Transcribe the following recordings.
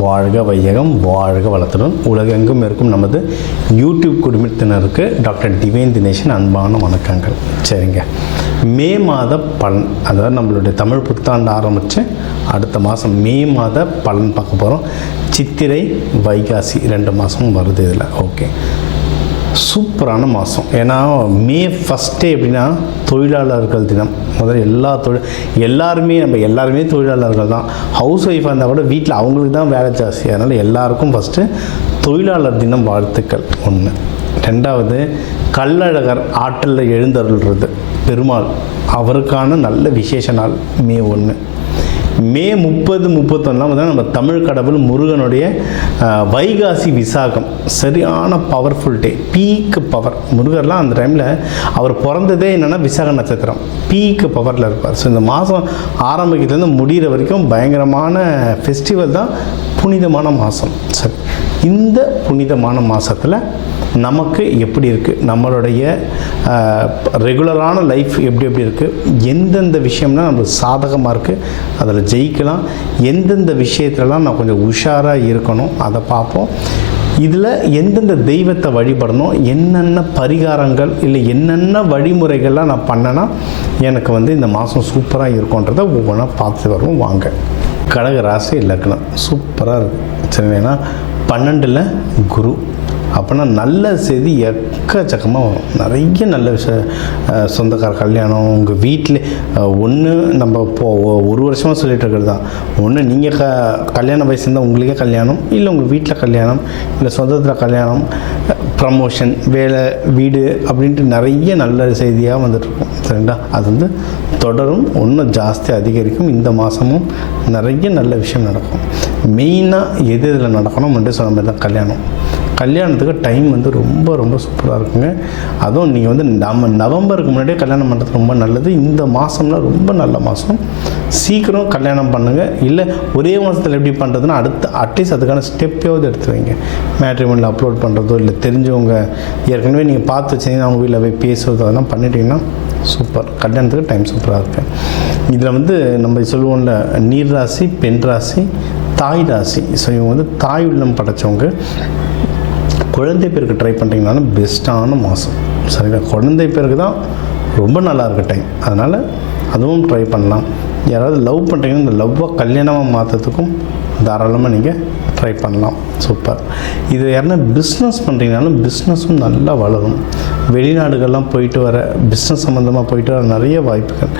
வாழ்க வையகம், வாழ்க வளத்துடன் உலகெங்கும் இருக்கும் நமது யூடியூப் குடும்பத்தினருக்கு டாக்டர் டிவைன் தினேஷன் அன்பான வணக்கங்கள். சரிங்க, மே மாத பலன், அதாவது நம்மளுடைய தமிழ் புத்தாண்டு ஆரம்பித்து அடுத்த மாதம் மே மாத பலன் பார்க்க போகிறோம். சித்திரை வைகாசி 2 மாதமும் வருது இதில். ஓகே, சூப்பரான மாதம். ஏன்னா மே ஃபஸ்ட்டே எப்படின்னா தொழிலாளர்கள் தினம். முதல்ல எல்லாருமே தொழிலாளர்கள் தான். ஹவுஸ் ஒய்ஃபாக இருந்தால் கூட வீட்டில் அவங்களுக்கு தான் வேலை ஜாஸ்தி. அதனால் எல்லாருக்கும் ஃபஸ்ட்டு தொழிலாளர் தினம் வாழ்த்துக்கள் ஒன்று. ரெண்டாவது, கள்ளழகர் ஆற்றலில் எழுந்தருள்றது பெருமாள், அவருக்கான நல்ல விசேஷ நாள் மே 1. மே 30, 31 தான் நம்ம தமிழ் கடவுள் முருகனுடைய வைகாசி விசாகம். சரியான பவர்ஃபுல் டே, பீக்கு பவர். முருகர்லாம் அந்த டைமில் அவர் பிறந்ததே என்னென்னா விசாக நட்சத்திரம், பீக்கு பவரில் இருப்பார். ஸோ இந்த மாதம் ஆரம்பிக்கிறதுலேருந்து முடிகிற வரைக்கும் பயங்கரமான ஃபெஸ்டிவல் தான், புனிதமான மாதம். சரி, இந்த புனிதமான மாதத்தில் நமக்கு எப்படி இருக்குது, நம்மளுடைய ரெகுலரான லைஃப் எப்படி இருக்குது, எந்தெந்த விஷயம்னா நம்மளுக்கு சாதகமாக இருக்குது, அதில் ஜெயிக்கலாம், எந்தெந்த விஷயத்துலலாம் நான் கொஞ்சம் உஷாராக இருக்கணும் அதை பார்ப்போம். இதில் எந்தெந்த தெய்வத்தை வழிபடணும், என்னென்ன பரிகாரங்கள் இல்லை என்னென்ன வழிமுறைகள்லாம் நான் பண்ணேன்னா எனக்கு இந்த மாதம் சூப்பராக இருக்கும்ன்றதை ஒவ்வொன்றா பார்த்து வருவோம். வாங்க. கடக ராசி லக்னம் சூப்பராக இருக்குது. சரி, ஏன்னா 12ல் குரு, அப்போனா நல்ல செய்தி எக்கச்சக்கமாக வரும். நிறைய நல்ல விஷயம், சொந்தக்கார கல்யாணம், உங்கள் வீட்டில் ஒன்று நம்ம ஒரு வருஷமாக சொல்லிகிட்டு இருக்கிறது தான். ஒன்று நீங்கள் கல்யாண வயசு இருந்தால் உங்களுக்கே கல்யாணம், இல்லை உங்கள் வீட்டில் கல்யாணம், இல்லை சொந்தத்தில் கல்யாணம், ப்ரமோஷன், வேலை, வீடு அப்படின்ட்டு நிறைய நல்ல செய்தியாக வந்துட்டுருக்கும். சரிங்களா, அது தொடரும், இன்னும் ஜாஸ்தி அதிகரிக்கும். இந்த மாதமும் நிறைய நல்ல விஷயம் நடக்கும். மெயினாக எது இதில் நடக்கணும் என்று சொன்ன மாதிரி தான் கல்யாணத்துக்கு டைம் ரொம்ப ரொம்ப சூப்பராக இருக்குங்க. அதுவும் நீங்கள் நம்ம நவம்பருக்கு முன்னாடியே கல்யாணம் பண்ணுறது ரொம்ப நல்லது. இந்த மாதம்லாம் ரொம்ப நல்ல மாதம். சீக்கிரம் கல்யாணம் பண்ணுங்கள். இல்லை ஒரே மாதத்தில் எப்படி பண்ணுறதுன்னா அட்லீஸ்ட் அதுக்கான ஸ்டெப்பையாவது எடுத்து வைங்க. மேட்ரிமோனியில் அப்லோட் பண்ணுறதோ, இல்லை தெரிஞ்சவங்க ஏற்கனவே நீங்கள் பார்த்து வச்சிங்கன்னா அவங்க வீட்டில் போய் பேசுகிறதோ அதெல்லாம் பண்ணிட்டீங்கன்னா சூப்பர். கல்யாணத்துக்கு டைம் சூப்பராக இருக்குது. இதில் நம்ம சொல்லுவோம்ல, நீர் ராசி, பெண் ராசி, தாய் ராசி. ஸோ இவங்க தாய் உள்ளம் படைத்தவங்க. குழந்தை பேருக்கு ட்ரை பண்ணுறீங்கனாலும் பெஸ்ட்டான மாதம். சரிங்களா, குழந்தை பேருக்கு தான் ரொம்ப நல்லா இருக்க டைம். அதனால் அதுவும் ட்ரை பண்ணலாம். யாராவது லவ் பண்ணுறீங்கன்னா இந்த லவ்வாக கல்யாணமாக மாற்றுறதுக்கும் தாராளமாக நீங்கள் ட்ரை பண்ணலாம். சூப்பர். இது யாருன்னா பிஸ்னஸ் பண்ணுறீங்கனாலும் பிஸ்னஸும் நல்லா வளரும். வெளிநாடுகள்லாம் போயிட்டு வர, பிஸ்னஸ் சம்மந்தமாக போயிட்டு வர நிறைய வாய்ப்புகள்.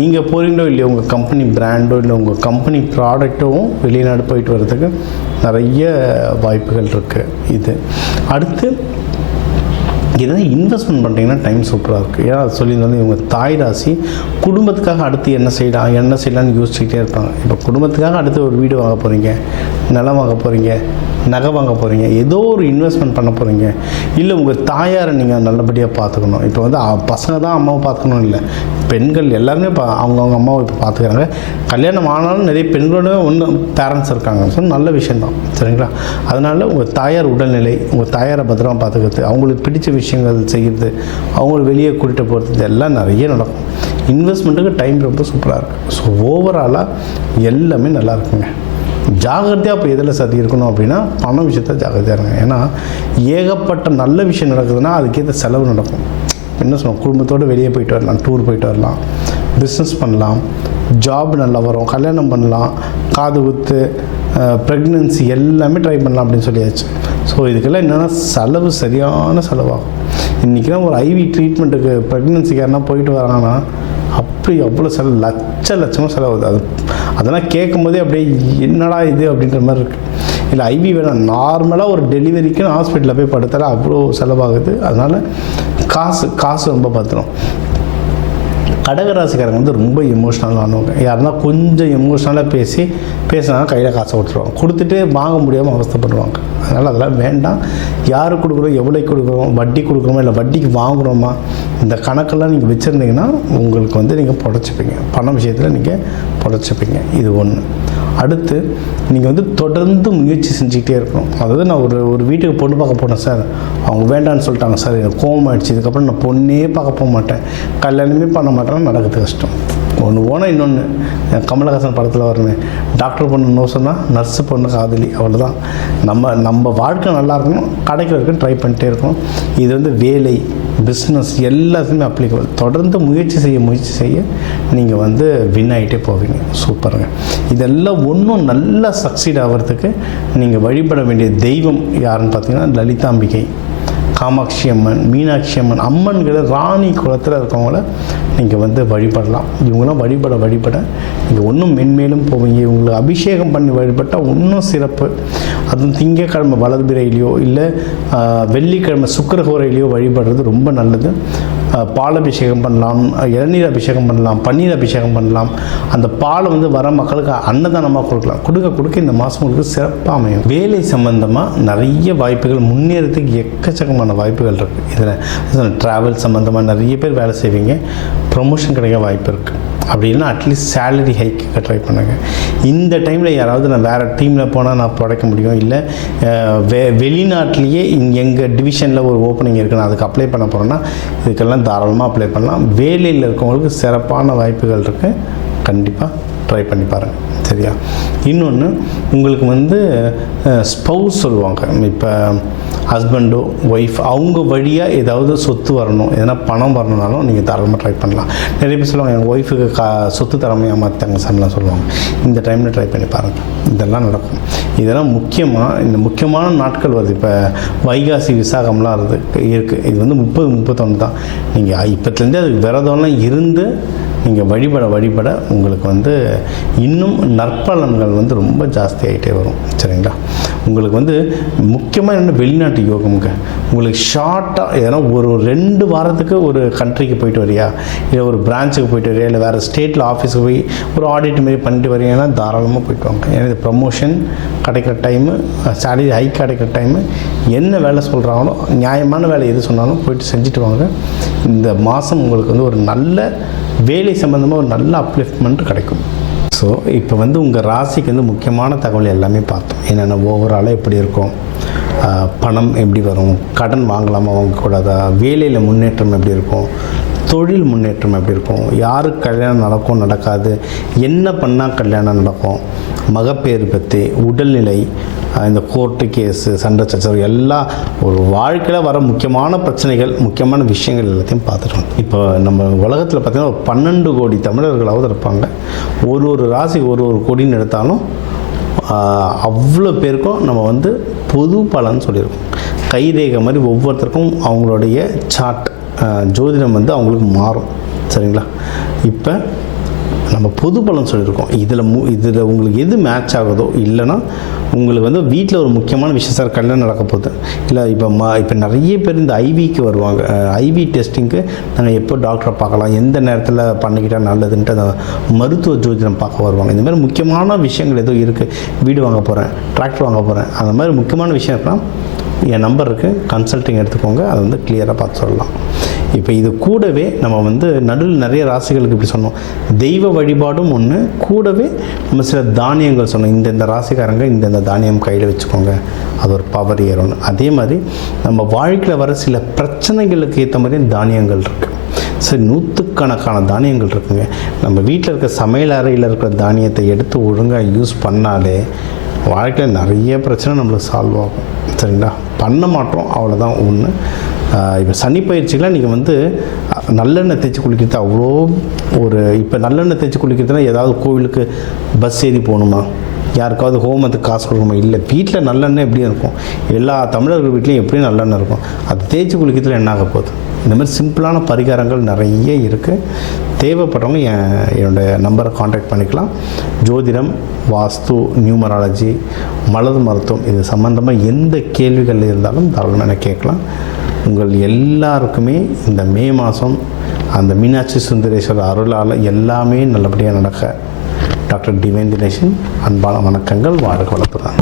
நீங்கள் போகிறீங்களோ இல்லையோ, உங்கள் கம்பெனி பிராண்டோ இல்லை உங்கள் கம்பெனி ப்ராடக்ட்டும் வெளிநாடு போயிட்டு வர்றதுக்கு நிறைய வாய்ப்புகள் இருக்குது. இது அடுத்து இதெல்லாம் இன்வெஸ்ட்மெண்ட் பண்ணுறீங்கன்னா டைம் சூப்பராக இருக்குது. ஏன்னா அது சொல்லியிருந்தாலும் இவங்க தாய் ராசி குடும்பத்துக்காக அடுத்து என்ன செய்யலாம்னு யோசிச்சுக்கிட்டே இருப்பாங்க. இப்போ குடும்பத்துக்காக அடுத்து ஒரு வீடு வாங்க போகிறீங்க, நிலம் வாங்க போகிறீங்க, நகை வாங்க போகிறீங்க, ஏதோ ஒரு இன்வெஸ்ட்மெண்ட் பண்ண போகிறீங்க. இல்லை உங்கள் தாயாரை நீங்கள் நல்லபடியாக பார்த்துக்கணும். இப்போ பசங்க தான் அம்மாவை பார்த்துக்கணும் இல்லை, பெண்கள் எல்லாருமே அவங்கவுங்க அம்மாவை இப்போ பார்த்துக்கிறாங்க. கல்யாணம் ஆனாலும் நிறைய பெண்களோட பேரண்ட்ஸ் இருக்காங்க. ஸோ நல்ல விஷயந்தான். சரிங்களா, அதனால் உங்கள் தாயார் உடல்நிலை, உங்கள் தாயாரை பத்திரமா பார்த்துக்கிறது, அவங்களுக்கு பிடிச்ச விஷயங்கள் செய்கிறது, அவங்களை வெளியே கூட்டிகிட்டு போகிறது, இதெல்லாம் நிறைய நடக்கும். இன்வெஸ்ட்மெண்ட்டுக்கு டைம் ரொம்ப சூப்பராக இருக்குது. ஸோ ஓவராலாக எல்லாமே நல்லா இருக்குங்க. ஜாகிரதையாக இப்போ எதில் சதி இருக்கணும் அப்படின்னா பண விஷயத்த ஜாகிரதையாக இருங்க. ஏன்னா ஏகப்பட்ட நல்ல விஷயம் நடக்குதுன்னா அதுக்கேற்ற செலவு நடக்கும். என்ன சொல்லுவோம், குடும்பத்தோடு வெளியே போயிட்டு வரலாம், டூர் போயிட்டு வரலாம், பிஸ்னஸ் பண்ணலாம், ஜாப் நல்லா வரும், கல்யாணம் பண்ணலாம், காது குத்து, ப்ரெக்னென்சி எல்லாமே ட்ரை பண்ணலாம் அப்படின்னு சொல்லியாச்சு. ஸோ இதுக்கெல்லாம் என்னென்னா செலவு சரியான செலவாகும். இன்றைக்கெலாம் ஒரு ஐவி ட்ரீட்மெண்ட்டுக்கு ப்ரெக்னென்சிக்கு யாருன்னா போயிட்டு வராங்கன்னா அவ்வளோ செலவு, லட்சமாக செலவுது. அதெல்லாம் கேட்கும் போதே அப்படியே என்னடா இது அப்படின்ற மாதிரி இருக்குது. இல்லை ஐவி வேணாம், நார்மலாக ஒரு டெலிவரிக்குன்னு ஹாஸ்பிட்டலில் போய் படுத்தால அவ்வளோ செலவாகுது. அதனால் காசு ரொம்ப பத்திரம். கடகராசிக்காரங்க ரொம்ப எமோஷ்னலானவங்க. யாருன்னா கொஞ்சம் எமோஷ்னலாக பேசினா கையில் காசை கொடுத்துருவாங்க, கொடுத்துட்டு வாங்க முடியாமல் அவஸ்தைப்படுவாங்க. அதனால் அதெல்லாம் வேண்டாம். யாருக்கு கொடுக்குறோம், எவ்வளோ கொடுக்குறோம், வட்டி கொடுக்குறோமா இல்லை வட்டிக்கு வாங்குகிறோமா, இந்த கணக்கெல்லாம் நீங்கள் வச்சுருந்தீங்கன்னா உங்களுக்கு நீங்கள் புடைச்சிப்பீங்க. பண விஷயத்தில் நீங்கள் புடைச்சிப்பீங்க. இது ஒன்று. அடுத்து நீங்கள் தொடர்ந்து முயற்சி செஞ்சுக்கிட்டே இருக்கணும். அதாவது நான் ஒரு வீட்டுக்கு பொண்ணு பார்க்க போனேன் சார், அவங்க வேண்டான்னு சொல்லிட்டாங்க சார், எனக்கு கோவம் ஆகிடுச்சு, இதுக்கப்புறம் நான் பொண்ணே பார்க்க போக மாட்டேன், கல்யாணமே பண்ண மாட்டேன்னா நடக்கிறது கஷ்டம். ஒன்று போனால் இன்னொன்று கமலஹாசன் படத்தில் வரணும், டாக்டர் பொண்ணு நோ சொன்னால் நர்ஸு பொண்ணு காதலி, அவ்வளோதான். நம்ம வாழ்க்கை நல்லா இருக்கணும், கிடைக்கிற வரைக்கும் ட்ரை பண்ணிட்டே இருக்கணும். இது வந்து வேலை, பிஸ்னஸ் எல்லாத்துக்குமே அப்ளிகபிள். தொடர்ந்து முயற்சி செய்ய நீங்கள் வந்து வின் ஆகிட்டே போவீங்க. சூப்பருங்க. இதெல்லாம் ஒன்றும் நல்லா சக்சீட் ஆகிறதுக்கு நீங்கள் வழிபட வேண்டிய தெய்வம் யாருன்னு பார்த்தீங்கன்னா லலிதாம்பிகை, காமாட்சி அம்மன், மீனாட்சி அம்மன், அம்மன்கிற ராணி குலத்தில் இருக்கவங்கள நீங்கள் வந்து வழிபடலாம். இவங்களாம் வழிபட நீங்கள் இன்னும் மென்மேலும் போவீங்க. இவங்களை அபிஷேகம் பண்ணி வழிபட்டால் இன்னும் சிறப்பு. அதுவும் திங்கக்கிழமை வளர்பிறையிலையோ இல்லை வெள்ளிக்கிழமை சுக்கிரஹோரையிலையோ வழிபடுறது ரொம்ப நல்லது. பாலபிஷேகம் பண்ணலாம், இளநீர் அபிஷேகம் பண்ணலாம், பன்னீர் அபிஷேகம் பண்ணலாம். அந்த பாலை வந்து வர மக்களுக்கு அன்னதானமாக கொடுக்கலாம். கொடுக்க இந்த மாதம் உங்களுக்கு சிறப்பாக அமையும். வேலை சம்மந்தமாக நிறைய வாய்ப்புகள், முன்னேறதுக்கு எக்கச்சக்கமான வாய்ப்புகள் இருக்குது. இதில் ட்ராவல் சம்மந்தமாக நிறைய பேர் வேலை செய்வீங்க, ப்ரொமோஷன் கிடைக்க வாய்ப்பு இருக்குது. அப்படி இல்லைனா அட்லீஸ்ட் சேலரி ஹைக்கு ட்ரை பண்ணுங்கள். இந்த டைமில் யாராவது நான் வேறு டீமில் போனால் நான் படைக்க முடியும், இல்லை வெளிநாட்டிலேயே எங்கள் டிவிஷனில் ஒரு ஓப்பனிங் இருக்குது, நான் அதுக்கு அப்ளை பண்ண போகிறேன்னா இதுக்கெல்லாம் தாராளமாக அப்ளை பண்ணலாம். வேலையில் இருக்கவங்களுக்கு சிறப்பான வாய்ப்புகள் இருக்குது. கண்டிப்பாக ட்ரை பண்ணி பாருங்கள். சரியா? இன்னொன்று, உங்களுக்கு வந்து ஸ்பௌஸ் சொல்லுவாங்க. இப்போ ஹஸ்பண்டோ ஒய்ஃப் அவங்க வழியாக ஏதாவது சொத்து வரணும், எதனா பணம் வரணுனாலும் நீங்கள் தாராளமாக ட்ரை பண்ணலாம். நிறைய பேர் சொல்லுவாங்க எங்கள் ஒய்ஃபுக்கு சொத்து தரமையாக மாற்றாங்க சார்லாம் சொல்லுவாங்க. இந்த டைமில் ட்ரை பண்ணி பாருங்கள், இதெல்லாம் நடக்கும். இதெல்லாம் இந்த முக்கியமான நாட்கள் வருது. இப்போ வைகாசி விசாகம்லாம் இருக்குது. இது வந்து 30-31 தான். நீங்கள் இப்போத்துலேருந்தே அதுக்கு விரதம்லாம் இருந்து நீங்கள் வழிபட உங்களுக்கு வந்து இன்னும் நற்பலன்கள் வந்து ரொம்ப ஜாஸ்தி ஆகிட்டே வரும். சரிங்களா? உங்களுக்கு வந்து முக்கியமாக என்ன, வெளிநாட்டு யோகம்ங்க. உங்களுக்கு ஷார்ட்டாக எதனா ஒரு 2 வாரத்துக்கு ஒரு கண்ட்ரிக்கு போயிட்டு வரியா, இல்லை ஒரு பிரான்ச்சுக்கு போயிட்டு வரியா, இல்லை வேறு ஸ்டேட்டில் ஆஃபீஸுக்கு போய் ஒரு ஆடிட் மாரி பண்ணிட்டு வரீங்கன்னா தாராளமாக போயிட்டு வாங்க. ஏன்னா இது ப்ரமோஷன் கிடைக்கிற டைமு, சேலரி ஹைக் கிடைக்கிற டைமு, என்ன வேலை சொல்கிறாங்களோ நியாயமான வேலை எது சொன்னாலும் போயிட்டு செஞ்சுட்டு வாங்க. இந்த மாதம் உங்களுக்கு வந்து ஒரு நல்ல வேலை சம்மந்தமாக ஒரு நல்ல அப்லிஃப்ட்மெண்ட் கிடைக்கும். ஸோ இப்போ வந்து உங்கள் ராசிக்கு வந்து முக்கியமான தகவல் எல்லாமே பார்த்தோம். என்னென்ன ஓவராலாக எப்படி இருக்கும், பணம் எப்படி வரும், கடன் வாங்கலாமா வாங்கக்கூடாதா, வேலையில் முன்னேற்றம் எப்படி இருக்கும், தொழில் முன்னேற்றம் எப்படி இருக்கும், யாருக்கு கல்யாணம் நடக்கும் நடக்காது, என்ன பண்ணால் கல்யாணம் நடக்கும், மகப்பேறு பற்றி, உடல்நிலை, இந்த கோர்ட்டு கேஸு, சண்டை சச்சரவு எல்லாம் ஒரு வாழ்க்கையில் வர முக்கியமான பிரச்சனைகள், முக்கியமான விஷயங்கள் எல்லாத்தையும் பார்த்துட்டோம். இப்போ நம்ம உலகத்தில் பார்த்திங்கன்னா 12 கோடி தமிழர்களாவது இருப்பாங்க. ஒரு ராசி ஒரு கோடின்னு எடுத்தாலும் அவ்வளோ பேருக்கும் நம்ம வந்து பொது பலன் சொல்லியிருக்கோம். கைரேகை மாதிரி ஒவ்வொருத்தருக்கும் அவங்களுடைய சார்ட், ஜோதிடம் வந்து அவங்களுக்கு மாறும். சரிங்களா? இப்போ நம்ம பொது பலன் சொல்லியிருக்கோம். இதில் உங்களுக்கு எது மேட்ச் ஆகுதோ, இல்லைன்னா உங்களுக்கு வந்து வீட்டில் ஒரு முக்கியமான விஷயம், சார் கல்யாணம் நடக்க போகுது, இல்லை இப்போ நிறைய பேர் இந்த ஐவிக்கு வருவாங்க. ஐவி டெஸ்டிங்க்கு நாங்கள் எப்போ டாக்டரை பார்க்கலாம், எந்த நேரத்தில் பண்ணிக்கிட்டால் நல்லதுன்ட்டு அந்த மருத்துவ ஜோதிடம் பார்க்க வருவாங்க. இந்த மாதிரி முக்கியமான விஷயங்கள் ஏதோ இருக்குது, வீடு வாங்க போகிறேன், டிராக்டர் வாங்க போகிறேன், அந்த மாதிரி முக்கியமான விஷயம் இருக்கலாம், என் நம்பர் இருக்குது, கன்சல்ட்டிங் எடுத்துக்கோங்க. அதை வந்து கிளியராக பார்த்து சொல்லலாம். இப்போ இது கூடவே நம்ம வந்து நடுவில் நிறைய ராசிகளுக்கு இப்படி சொன்னோம், தெய்வ வழிபாடும் ஒன்று, கூடவே நம்ம சில தானியங்கள் சொன்னோம். இந்த ராசிக்காரங்க இந்த தானியம் கையில் வச்சுக்கோங்க, அது ஒரு பவர் ஏறும்னு. அதே மாதிரி நம்ம வாழ்க்கையில் வர சில பிரச்சனைகளுக்கு ஏற்ற மாதிரி தானியங்கள் இருக்குது. சரி, 100கணக்கான தானியங்கள் இருக்குங்க. நம்ம வீட்டில் இருக்க சமையல் அறையில் இருக்கிற தானியத்தை எடுத்து ஒழுங்காக யூஸ் பண்ணாலே வாழ்க்கையில் நிறைய பிரச்சனை நம்மளுக்கு சால்வ் ஆகும். சரிங்களா? பண்ண மாட்டோம், அவ்வளோதான் ஒன்று. இப்போ சனி பயிற்சிக்கெலாம் நீங்கள் வந்து நல்லெண்ணெய் தேய்ச்சி குளிக்கிறது அவ்வளோ இப்போ நல்லெண்ணெய் தேய்ச்சி குளிக்கிறதுனா ஏதாவது கோவிலுக்கு பஸ் ஏறி போகணுமா, யாருக்காவது ஹோமத்துக்கு காசு கொடுக்கணுமா? இல்லை, வீட்டில் நல்லெண்ணெய் எப்படியும் இருக்கும். எல்லா தமிழர்கள் வீட்லேயும் எப்படியும் நல்லெண்ணெய் இருக்கும். அது தேய்ச்சி குளிக்கிறதுல என்ன ஆக போகுது? இந்த மாதிரி சிம்பிளான பரிகாரங்கள் நிறைய இருக்குது. தேவைப்படுறவங்க என்னோடய நம்பரை காண்டாக்ட் பண்ணிக்கலாம். ஜோதிடம், வாஸ்து, நியூமராலஜி, மலர் மருத்துவம், இது சம்மந்தமாக எந்த கேள்விகள் இருந்தாலும் தாராளமாக எனக்கு கேட்கலாம். உங்கள் எல்லாருக்குமே இந்த மே மாதம் அந்த மீனாட்சி சுந்தரேஸ்வரர் அருளால் எல்லாமே நல்லபடியாக நடக்க டாக்டர் டிவைன் தினேஷன் அன்பான வணக்கங்கள். வாழ்க வளர்ப்புதான்.